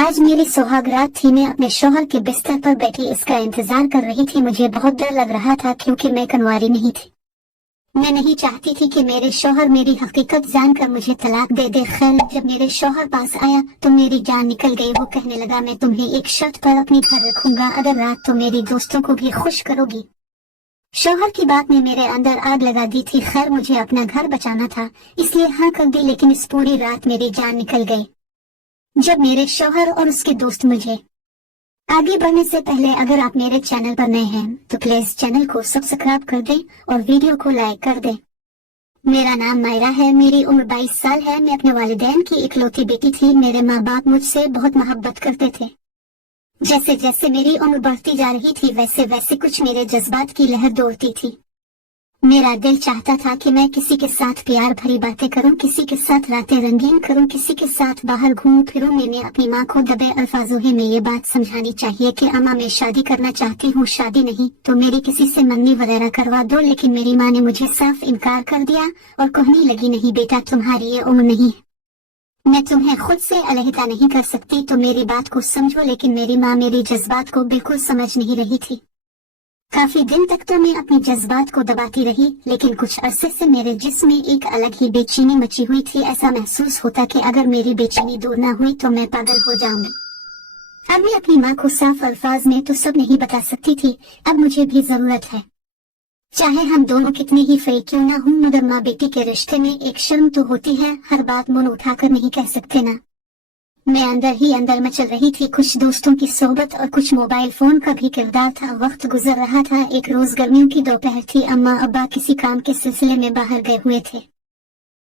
आज मेरी सुहागरात थी। मैं अपने शौहर के बिस्तर पर बैठी इसका इंतजार कर रही थी। मुझे बहुत डर लग रहा था क्योंकि मैं कन्वारी नहीं थी। मैं नहीं चाहती थी कि मेरे शौहर मेरी हकीकत जानकर मुझे तलाक दे दे। खैर, जब मेरे शौहर पास आया तो मेरी जान निकल गई। वो कहने लगा, मैं तुम्हें एक शर्त पर अपने घर रखूंगा, अगर रात तो मेरी दोस्तों को भी खुश करोगी। शौहर की बात ने मेरे अंदर आग लगा दी थी। खैर, मुझे अपना घर बचाना था, इसलिए हाँ कर दी, लेकिन इस पूरी रात मेरी जान निकल गई जब मेरे शौहर और उसके दोस्त मुझे। आगे बढ़ने से पहले अगर आप मेरे चैनल पर नए हैं तो प्लीज चैनल को सब्सक्राइब कर दें और वीडियो को लाइक कर दें। मेरा नाम मायरा है, मेरी उम्र 22 साल है। मैं अपने वालिदैन की इकलौती बेटी थी। मेरे माँ बाप मुझसे बहुत मोहब्बत करते थे। जैसे जैसे मेरी उम्र बढ़ती जा रही थी वैसे वैसे कुछ मेरे जज्बात की लहर दौड़ती थी। मेरा दिल चाहता था कि मैं किसी के साथ प्यार भरी बातें करूं, किसी के साथ रातें रंगीन करूं, किसी के साथ बाहर घूमूं फिरूं। मैंने अपनी माँ को दबे अल्फाजों में ये बात समझानी चाहिए कि अम्मा, मैं शादी करना चाहती हूँ, शादी नहीं तो मेरी किसी से मंगनी वगैरह करवा दो। लेकिन मेरी माँ ने मुझे साफ इनकार कर दिया और कहने लगी, नहीं बेटा, तुम्हारी ये उम्र नहीं है, मैं तुम्हें खुद से अलहदा नहीं कर सकती, तो मेरी बात को समझो। लेकिन मेरी माँ मेरी जज्बात को बिल्कुल समझ नहीं रही थी। काफी दिन तक तो मैं अपने जज्बात को दबाती रही, लेकिन कुछ अरसे से मेरे जिस्म में एक अलग ही बेचैनी मची हुई थी। ऐसा महसूस होता कि अगर मेरी बेचैनी दूर न हुई तो मैं पागल हो जाऊंगी। अब मैं अपनी माँ को साफ अल्फाज में तो सब नहीं बता सकती थी। अब मुझे भी जरूरत है, चाहे हम दोनों कितने ही फेक क्यों ना हों, मगर माँ बेटी के रिश्ते में एक शर्म तो होती है। हर बात मुंह उठाकर नहीं कह सकते ना। मैं अंदर ही अंदर मचल रही थी। कुछ दोस्तों की सोहबत और कुछ मोबाइल फोन का भी किरदार था। वक्त गुजर रहा था। एक रोज गर्मियों की दोपहर थी। अम्मा अब्बा किसी काम के सिलसिले में बाहर गए हुए थे।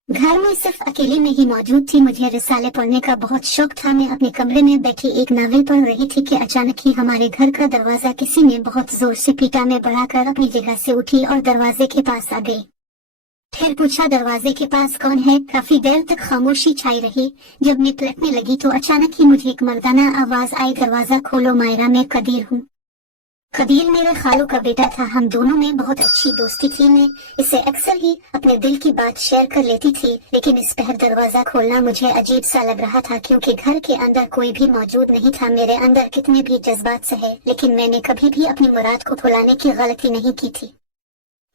घर में सिर्फ अकेली में ही मौजूद थी। मुझे रिसाले पढ़ने का बहुत शौक था। मैं अपने कमरे में बैठी एक नावल पढ़ रही थी कि अचानक ही हमारे घर का दरवाजा किसी ने बहुत जोर से पीटा। मैं बढ़ाकर अपनी जगह से उठी और दरवाजे के पास आ गई। फिर पूछा, दरवाजे के पास कौन है? काफी देर तक खामोशी छाई रही। जब मैं पलटने लगी तो अचानक ही मुझे एक मर्दाना आवाज आई, दरवाजा खोलो मायरा, मैं कदीर हूँ। कदीर मेरे खालू का बेटा था। हम दोनों में बहुत अच्छी दोस्ती थी। मैं इससे अक्सर ही अपने दिल की बात शेयर कर लेती थी, लेकिन इस पहर दरवाजा खोलना मुझे अजीब सा लग रहा था क्योंकि घर के अंदर कोई भी मौजूद नहीं था। मेरे अंदर कितने भी जज्बात सहे, लेकिन मैंने कभी भी अपनी मुराद को भुलाने की गलती नहीं की थी।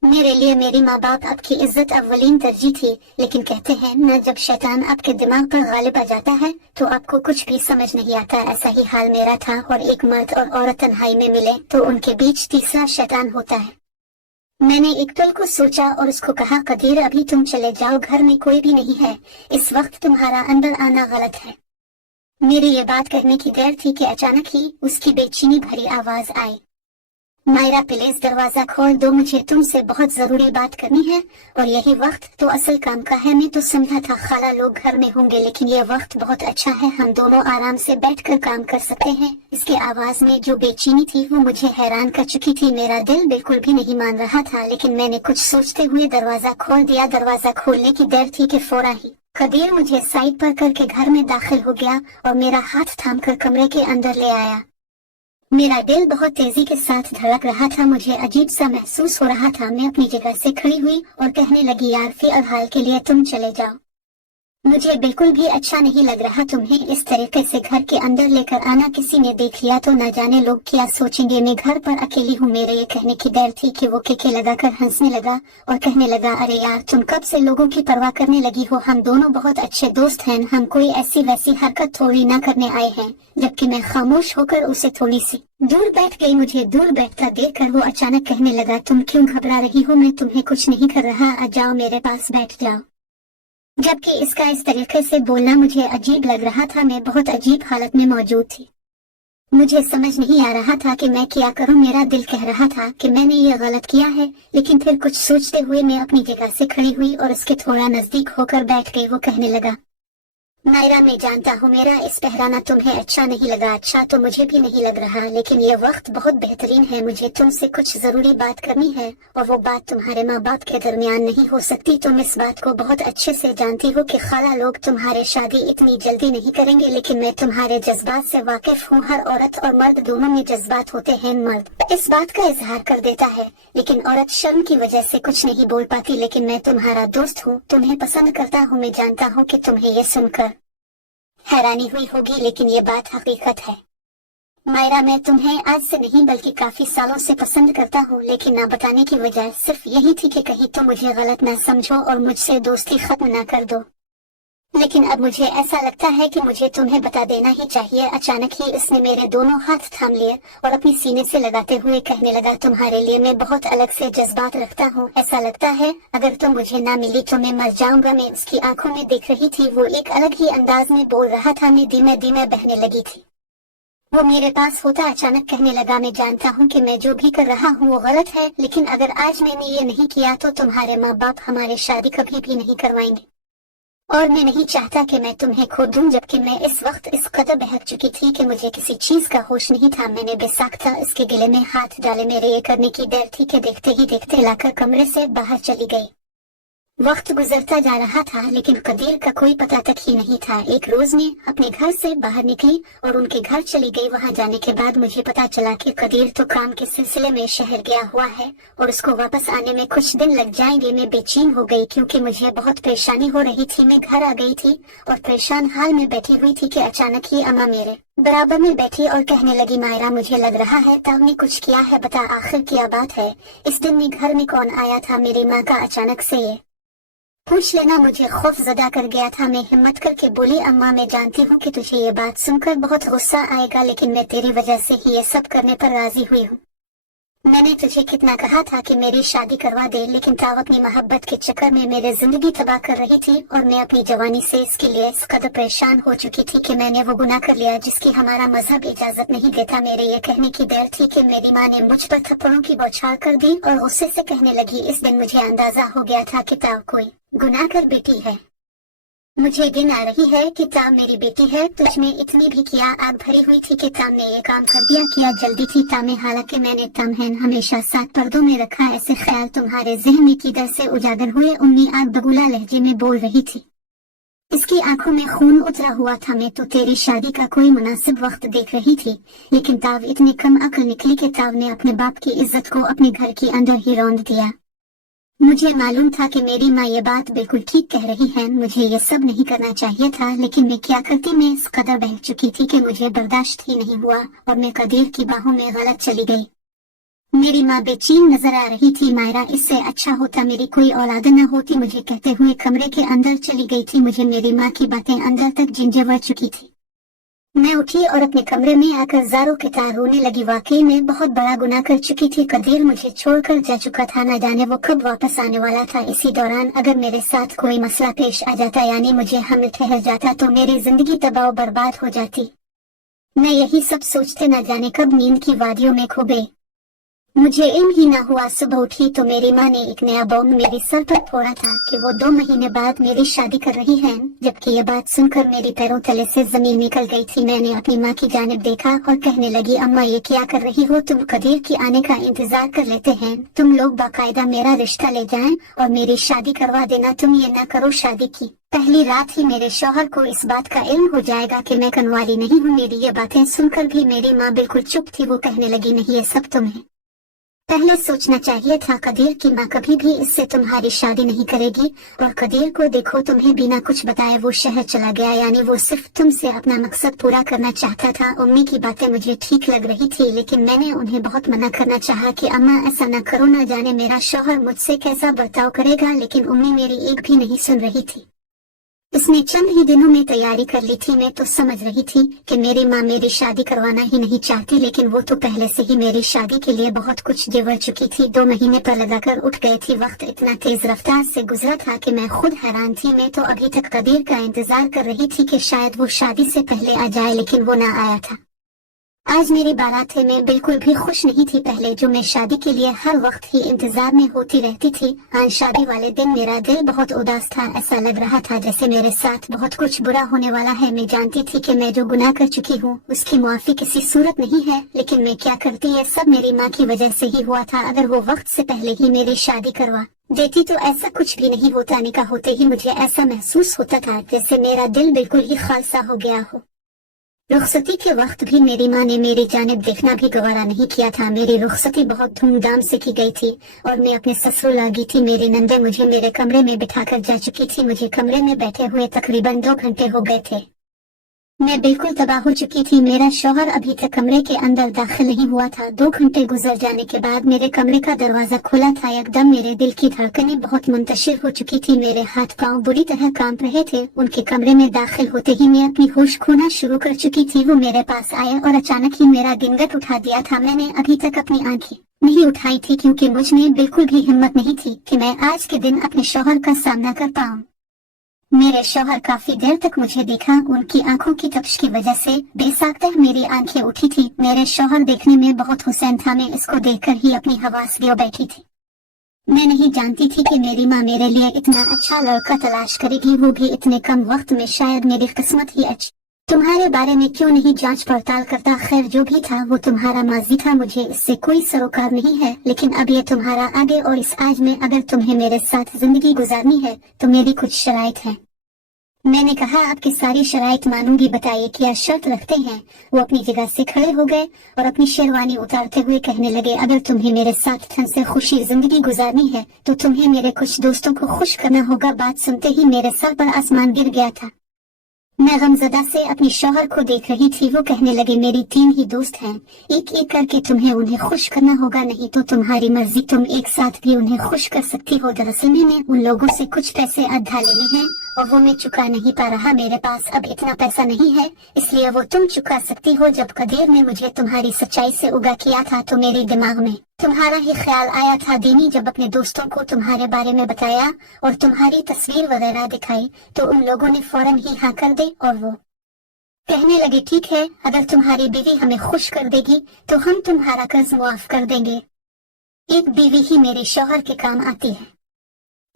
मेरे लिए मेरी माँ बाप आपकी इज्जत अव्वलीन तरजीह थी, लेकिन कहते हैं न, जब शैतान आपके दिमाग पर गालिब आ जाता है तो आपको कुछ भी समझ नहीं आता। ऐसा ही हाल मेरा था। और एक मर्द और औरत तन्हाई में मिले तो उनके बीच तीसरा शैतान होता है। मैंने एक पल को सोचा और उसको कहा, कदीर अभी तुम चले जाओ, घर में कोई भी नहीं है, इस वक्त तुम्हारा अंदर आना गलत है। मेरी ये बात कहने की देर थी कि अचानक ही उसकी बेचैनी भरी आवाज आई, मायरा प्लीज दरवाजा खोल दो, मुझे तुमसे बहुत जरूरी बात करनी है। और यही वक्त तो असल काम का है। मैं तो समझा था खाला लोग घर में होंगे, लेकिन ये वक्त बहुत अच्छा है, हम दोनों आराम से बैठकर काम कर सकते हैं। इसके आवाज में जो बेचैनी थी वो मुझे हैरान कर चुकी थी। मेरा दिल बिल्कुल भी नहीं मान रहा था, लेकिन मैंने कुछ सोचते हुए दरवाजा खोल दिया। दरवाजा खोलने की देर थी कि फौरा ही कदीर मुझे साइड पर करके घर में दाखिल हो गया और मेरा हाथ थामकर कमरे के अंदर ले आया। मेरा दिल बहुत तेजी के साथ धड़क रहा था। मुझे अजीब सा महसूस हो रहा था। मैं अपनी जगह से खड़ी हुई और कहने लगी, यार फिलहाल के लिए तुम चले जाओ, मुझे बिल्कुल भी अच्छा नहीं लग रहा तुम्हें इस तरीके से घर के अंदर लेकर आना। किसी ने देख लिया तो न जाने लोग क्या सोचेंगे। मैं घर पर अकेली हूँ। मेरे ये कहने की देर थी कि वो केके लगाकर हंसने लगा और कहने लगा, अरे यार, तुम कब से लोगों की परवाह करने लगी हो? हम दोनों बहुत अच्छे दोस्त हैं, हम कोई ऐसी वैसी हरकत थोड़ी ना करने आए हैं। जबकि मैं खामोश होकर उसे थोड़ी सी दूर बैठ गई। मुझे दूर बैठता देखकर वो अचानक कहने लगा, तुम क्यों घबरा रही हो? मैं तुम्हें कुछ नहीं कर रहा, आ जाओ मेरे पास बैठ जाओ। जबकि इसका इस तरीके से बोलना मुझे अजीब लग रहा था। मैं बहुत अजीब हालत में मौजूद थी। मुझे समझ नहीं आ रहा था कि मैं क्या करूं। मेरा दिल कह रहा था कि मैंने ये गलत किया है, लेकिन फिर कुछ सोचते हुए मैं अपनी जगह से खड़ी हुई और उसके थोड़ा नजदीक होकर बैठ गई। वो कहने लगा, मायरा, मैं जानता हूँ मेरा इस पहराना तुम्हें अच्छा नहीं लगा। अच्छा तो मुझे भी नहीं लग रहा, लेकिन ये वक्त बहुत बेहतरीन है। मुझे तुमसे कुछ जरूरी बात करनी है और वो बात तुम्हारे माँ बाप के दरमियान नहीं हो सकती। तुम इस बात को बहुत अच्छे से जानती हो कि खाला लोग तुम्हारे शादी इतनी जल्दी नहीं करेंगे, लेकिन मैं तुम्हारे जज्बात से वाकिफ हूँ। हर औरत और मर्द दोनों में जज्बात होते हैं। मर्द इस बात का इजहार कर देता है, लेकिन औरत शर्म की वजह से कुछ नहीं बोल पाती। लेकिन मैं तुम्हारा दोस्त हूँ, तुम्हें पसंद करता हूँ। मैं जानता हूँ कि तुम्हें ये सुनकर हैरानी हुई होगी, लेकिन ये बात हकीकत है। मायरा, मैं तुम्हें आज से नहीं बल्कि काफी सालों से पसंद करता हूँ, लेकिन ना बताने की वजह सिर्फ यही थी कि कहीं तुम मुझे गलत ना समझो और मुझसे दोस्ती खत्म ना कर दो। लेकिन अब मुझे ऐसा लगता है कि मुझे तुम्हें बता देना ही चाहिए। अचानक ही उसने मेरे दोनों हाथ थाम लिए और अपनी सीने से लगाते हुए कहने लगा, तुम्हारे लिए मैं बहुत अलग से जज्बात रखता हूँ। ऐसा लगता है अगर तुम मुझे ना मिली तो मैं मर जाऊंगा। मैं उसकी आंखों में देख रही थी, वो एक अलग ही अंदाज में बोल रहा था। मैं धीमे धीमे बहने लगी थी। वो मेरे पास होता अचानक कहने लगा, मैं जानता हूँ कि मैं जो भी कर रहा हूँ वो गलत है, लेकिन अगर आज मैंने ये नहीं किया तो तुम्हारे माँ बाप हमारी शादी कभी भी नहीं करवाएंगे। और मैं नहीं चाहता कि मैं तुम्हें खो दूं, जबकि मैं इस वक्त इस कदर बहक चुकी थी कि मुझे किसी चीज का होश नहीं था। मैंने बेसाख्ता इसके गले में हाथ डाले। मेरे ये करने की देर थी कि देखते ही देखते लाकर कमरे से बाहर चली गई। वक्त गुजरता जा रहा था, लेकिन कदीर का कोई पता तक ही नहीं था। एक रोज मैं अपने घर से बाहर निकली और उनके घर चली गई। वहां जाने के बाद मुझे पता चला कि कदीर तो काम के सिलसिले में शहर गया हुआ है और उसको वापस आने में कुछ दिन लग जाएंगे। मैं बेचैन हो गई क्योंकि मुझे बहुत परेशानी हो रही थी। मैं घर आ गई थी और परेशान हाल में बैठी हुई थी कि अचानक ही अम्मा मेरे बराबर में बैठी और कहने लगी, मायरा, मुझे लग रहा है तब ने कुछ किया है, बता आखिर क्या बात है। इस दिन में घर में कौन आया था? मेरी माँ का अचानक से ये पूछ लेना मुझे खौफ ज़दा कर गया था। मैं हिम्मत करके बोली, अम्मा, मैं जानती हूँ कि तुझे ये बात सुनकर बहुत गुस्सा आएगा, लेकिन मैं तेरी वजह से ही ये सब करने पर राजी हुई हूँ। मैंने तुझे कितना कहा था कि मेरी शादी करवा दे, लेकिन ताव अपनी मोहब्बत के चक्कर में मेरी जिंदगी तबाह कर रही थी और मैं अपनी जवानी से इसके लिए इस कदर परेशान हो चुकी थी कि मैंने वो गुनाह कर लिया जिसकी हमारा मजहब इजाजत नहीं देता। मेरे ये कहने की देर थी कि मेरी माँ ने मुझ पर थप्पड़ों की बौछार कर दी और गुस्से से कहने लगी, इस दिन मुझे अंदाजा हो गया था कि ताव कोई गुनाह कर बेटी है। मुझे गिन आ रही है कि ताम मेरी बेटी है। तुझ में इतनी भी किया आग भरी हुई थी कि ताम ने ये काम कर दिया। किया जल्दी थी तामे, हालांकि मैंने तामहन हमेशा साथ पर्दों में रखा। ऐसे ख्याल तुम्हारे जहन में किधर से उजागर हुए? उम्मी आग बगुला लहजे में बोल रही थी। इसकी आंखों में खून उतरा हुआ था। मैं तो तेरी शादी का कोई मुनासिब वक्त देख रही थी, लेकिन ताव इतनी कम अक्ल निकली कि ताव ने अपने बाप की इज्जत को अपने घर के अंदर ही रौंद दिया। मुझे मालूम था कि मेरी माँ ये बात बिल्कुल ठीक कह रही है, मुझे ये सब नहीं करना चाहिए था, लेकिन मैं क्या करती। मैं इस कदर बह चुकी थी कि मुझे बर्दाश्त ही नहीं हुआ और मैं कदीर की बाहों में गलत चली गई। मेरी माँ बेचैन नजर आ रही थी। मायरा, इससे अच्छा होता मेरी कोई औलाद न होती। मुझे कहते हुए कमरे के अंदर चली गई थी। मुझे मेरी माँ की बातें अंदर तक झंझोड़ चुकी थी। मैं उठी और अपने कमरे में आकर ज़ारों के तार रोने लगी। वाकई में बहुत बड़ा गुनाह कर चुकी थी। कदीर मुझे छोड़कर जा चुका था, न जाने वो कब वापस आने वाला था। इसी दौरान अगर मेरे साथ कोई मसला पेश आ जाता, यानी मुझे हमल ठहर जाता, तो मेरी जिंदगी तबाह बर्बाद हो जाती। मैं यही सब सोचते न जाने कब नींद की वादियों में खो गई। मुझे इल्म ही न हुआ। सुबह उठी तो मेरी माँ ने एक नया बॉम्ब मेरे सर पर फोड़ा था कि वो 2 महीने बाद मेरी शादी कर रही है। जबकि ये बात सुनकर मेरी पैरों तले से जमीन निकल गई थी। मैंने अपनी माँ की जानिब देखा और कहने लगी, अम्मा, ये क्या कर रही हो? तुम कदीर की आने का इंतजार कर लेते हैं। तुम लोग बाकायदा मेरा रिश्ता ले जाएं और मेरी शादी करवा देना। तुम ये न करो। शादी की पहली रात ही मेरे शौहर को इस बात का इल्म हो जाएगा कि मैं कनवारी नहीं हूँ। मेरी ये बातें सुनकर भी मेरी माँ बिल्कुल चुप थी। वो कहने लगी, नहीं, ये सब तुम्हें पहले सोचना चाहिए था। कदीर की माँ कभी भी इससे तुम्हारी शादी नहीं करेगी। और कदीर को देखो, तुम्हें बिना कुछ बताए वो शहर चला गया, यानी वो सिर्फ तुमसे अपना मकसद पूरा करना चाहता था। अम्मी की बातें मुझे ठीक लग रही थी, लेकिन मैंने उन्हें बहुत मना करना चाहा कि अम्मा, ऐसा न करो, न जाने मेरा शौहर मुझसे कैसा बर्ताव करेगा। लेकिन अम्मी मेरी एक भी नहीं सुन रही थी। इसने चंद ही दिनों में तैयारी कर ली थी। मैं तो समझ रही थी कि मेरी माँ मेरी शादी करवाना ही नहीं चाहती, लेकिन वो तो पहले से ही मेरी शादी के लिए बहुत कुछ जेवर चुकी थी। 2 महीने पर लगाकर उठ गए थी। वक्त इतना तेज रफ्तार से गुजरा था कि मैं खुद हैरान थी। मैं तो अभी तक कदीर का इंतजार कर रही थी कि शायद वो शादी से पहले आ जाए, लेकिन वो ना आया था। आज मेरी बारात है। मैं बिल्कुल भी खुश नहीं थी। पहले जो मैं शादी के लिए हर वक्त ही इंतजार में होती रहती थी, आज शादी वाले दिन मेरा दिल बहुत उदास था। ऐसा लग रहा था जैसे मेरे साथ बहुत कुछ बुरा होने वाला है। मैं जानती थी कि मैं जो गुनाह कर चुकी हूँ उसकी मुआफी किसी सूरत नहीं है, लेकिन मैं क्या करती, ये सब मेरी माँ की वजह से ही हुआ था। अगर वो वक्त से पहले ही मेरी शादी करवा देती तो ऐसा कुछ भी नहीं होता। निकाह होते ही मुझे ऐसा महसूस होता था जैसे मेरा दिल बिल्कुल ही खालसा हो गया हो। रुखसती के वक्त भी मेरी माँ ने मेरी जानिब देखना भी गवारा नहीं किया था। मेरी रुखसती बहुत धूमधाम से की गई थी और मैं अपने ससुर आ गई थी। मेरी नंदे मुझे मेरे कमरे में बिठाकर जा चुकी थी। मुझे कमरे में बैठे हुए तकरीबन 2 घंटे हो गए थे। मैं बिल्कुल तबाह हो चुकी थी। मेरा शौहर अभी तक कमरे के अंदर दाखिल नहीं हुआ था। 2 घंटे गुजर जाने के बाद मेरे कमरे का दरवाजा खुला था। एकदम मेरे दिल की धड़कनें बहुत मुंतशिर हो चुकी थी। मेरे हाथ पांव बुरी तरह कांप रहे थे। उनके कमरे में दाखिल होते ही मैं अपनी होश खोना शुरू कर चुकी थी। वो मेरे पास आए और अचानक ही मेरा गिनगट उठा दिया था। मैंने अभी तक अपनी आंखें नहीं उठाई थी क्योंकि मुझ में बिल्कुल भी हिम्मत नहीं थी कि मैं आज के दिन अपने शौहर का सामना कर पाऊं। मेरे शौहर काफी देर तक मुझे देखा। उनकी आंखों की तपिश की वजह से बेसाख्ता मेरी आंखें उठी थी। मेरे शौहर देखने में बहुत हुसैन था। मैं इसको देखकर ही अपनी हवास लियो बैठी थी। मैं नहीं जानती थी कि मेरी माँ मेरे लिए इतना अच्छा लड़का तलाश करेगी, वो भी इतने कम वक्त में। शायद मेरी किस्मत ही अच्छी। तुम्हारे बारे में क्यों नहीं जांच पड़ताल करता? खैर जो भी था वो तुम्हारा माजी था, मुझे इससे कोई सरोकार नहीं है। लेकिन अब ये तुम्हारा आगे और इस आज में अगर तुम्हें मेरे साथ जिंदगी गुजारनी है तो मेरी कुछ शराइत है। मैंने कहा आपकी सारी शराइत मानूंगी, बताइए क्या शर्त रखते हैं? वो अपनी जगह से खड़े हो गए और अपनी शेरवानी उतारते हुए कहने लगे, अगर तुम्हें मेरे साथ ठन से खुशी जिंदगी गुजारनी है तो तुम्हें मेरे कुछ दोस्तों को खुश करना होगा। बात सुनते ही मेरे सर पर आसमान गिर गया था। मैं गमजदा से अपनी शौहर को देख रही थी। वो कहने लगे, मेरी 3 ही दोस्त हैं, एक एक करके तुम्हें उन्हें खुश करना होगा, नहीं तो तुम्हारी मर्जी, तुम एक साथ भी उन्हें खुश कर सकती हो। दरअसल मैंने उन लोगों से कुछ पैसे अधा लिए हैं और वो मैं चुका नहीं पा रहा। मेरे पास अब इतना पैसा नहीं है, इसलिए वो तुम चुका सकती हो। जब कदीर ने मुझे तुम्हारी सच्चाई से उगा किया था तो मेरे दिमाग में तुम्हारा ही ख्याल आया था। दीनी जब अपने दोस्तों को तुम्हारे बारे में बताया और तुम्हारी तस्वीर वगैरह दिखाई तो उन लोगों ने फौरन ही हाँ कर दे और वो कहने लगे, ठीक है, अगर तुम्हारी बीवी हमें खुश कर देगी तो हम तुम्हारा कर्ज मुआफ कर देंगे। एक बीवी ही मेरे शौहर के काम आती है,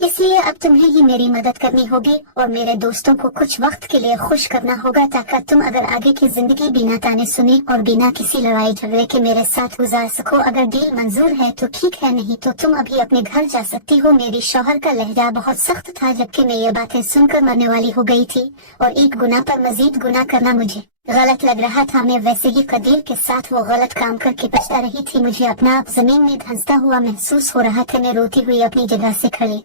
इसलिए अब तुम्हें ही मेरी मदद करनी होगी और मेरे दोस्तों को कुछ वक्त के लिए खुश करना होगा, ताकि तुम अगर आगे की जिंदगी बिना ताने सुने और बिना किसी लड़ाई झगड़े के मेरे साथ गुजार सको। अगर डील मंजूर है तो ठीक है, नहीं तो तुम अभी अपने घर जा सकती हो। मेरी शौहर का लहजा बहुत सख्त था, जबकि मैं ये बातें सुनकर मरने वाली हो गई थी और एक गुनाह पर मजीद गुनाह करना मुझे गलत लग रहा था। मैं वैसे ही कदीर के साथ वो गलत काम करके पछता रही थी। मुझे अपना आप जमीन में धंसता हुआ महसूस हो रहा था। मैं रोती हुई अपनी जगह से खड़ी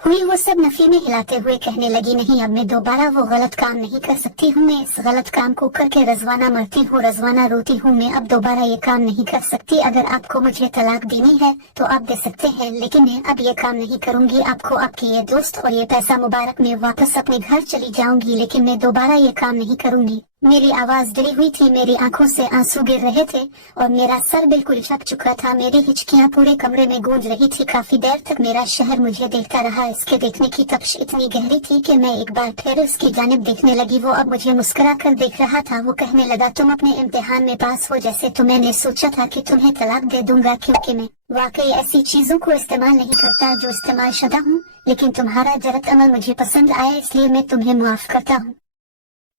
हुई वो सब नफी में हिलाते हुए कहने लगी, नहीं, अब मैं दोबारा वो गलत काम नहीं कर सकती हूँ। मैं इस गलत काम को करके रजवाना मरती हूँ, रजवाना रोती हूँ। मैं अब दोबारा ये काम नहीं कर सकती। अगर आपको मुझे तलाक देनी है तो आप दे सकते हैं, लेकिन मैं अब ये काम नहीं करूंगी। आपको आपके ये दोस्त और ये पैसा मुबारक में वापस अपने घर चली जाऊंगी, लेकिन मैं दोबारा ये काम नहीं करूंगी। मेरी आवाज डरी हुई थी, मेरी आंखों से आंसू गिर रहे थे और मेरा सर बिल्कुल झक चुका था। मेरी हिचकियां पूरे कमरे में गूंज रही थी। काफी देर तक मेरा शहर मुझे देखता रहा। इसके देखने की तपिश इतनी गहरी थी कि मैं एक बार फिर उसकी जानिब देखने लगी। वो अब मुझे मुस्कुरा कर देख रहा था। वो कहने लगा, तुम अपने इम्तिहान में पास हो जैसे तो मैंने सोचा था कि तुम्हें तलाक दे दूंगा, क्योंकि मैं वाकई ऐसी चीजों को इस्तेमाल नहीं करता जो इस्तेमाल शुदा हूँ। लेकिन तुम्हारा जरत अमल मुझे पसंद आया, इसलिए मैं तुम्हें माफ करता हूँ।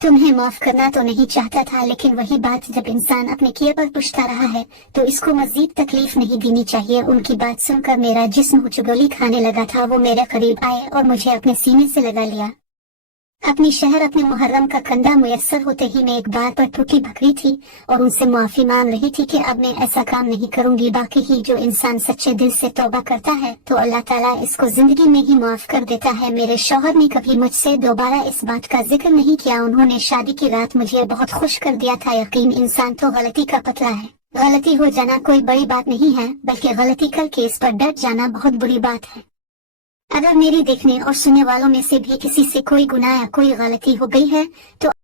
तुम्हें माफ करना तो नहीं चाहता था, लेकिन वही बात, जब इंसान अपने किए पर पुछता रहा है तो इसको मजीद तकलीफ नहीं देनी चाहिए। उनकी बात सुनकर मेरा जिस्म हुचगोली खाने लगा था। वो मेरे करीब आए और मुझे अपने सीने से लगा लिया। अपनी शहर अपने मुहर्रम का कंधा मुयस्सर होते ही मैं एक बार पर टूटी भकरी थी और उनसे माफी मांग रही थी कि अब मैं ऐसा काम नहीं करूंगी। बाकी ही जो इंसान सच्चे दिल से तौबा करता है तो अल्लाह ताला इसको जिंदगी में ही माफ कर देता है। मेरे शौहर ने कभी मुझसे दोबारा इस बात का जिक्र नहीं किया। उन्होंने शादी की रात मुझे बहुत खुश कर दिया था। यकीन इंसान तो गलती का पतला है। गलती हो जाना कोई बड़ी बात नहीं है, बल्कि गलती करके इस पर डट जाना बहुत बुरी बात है। अगर मेरी देखने और सुनने वालों में से भी किसी से कोई गुनाह या कोई गलती हो गई है तो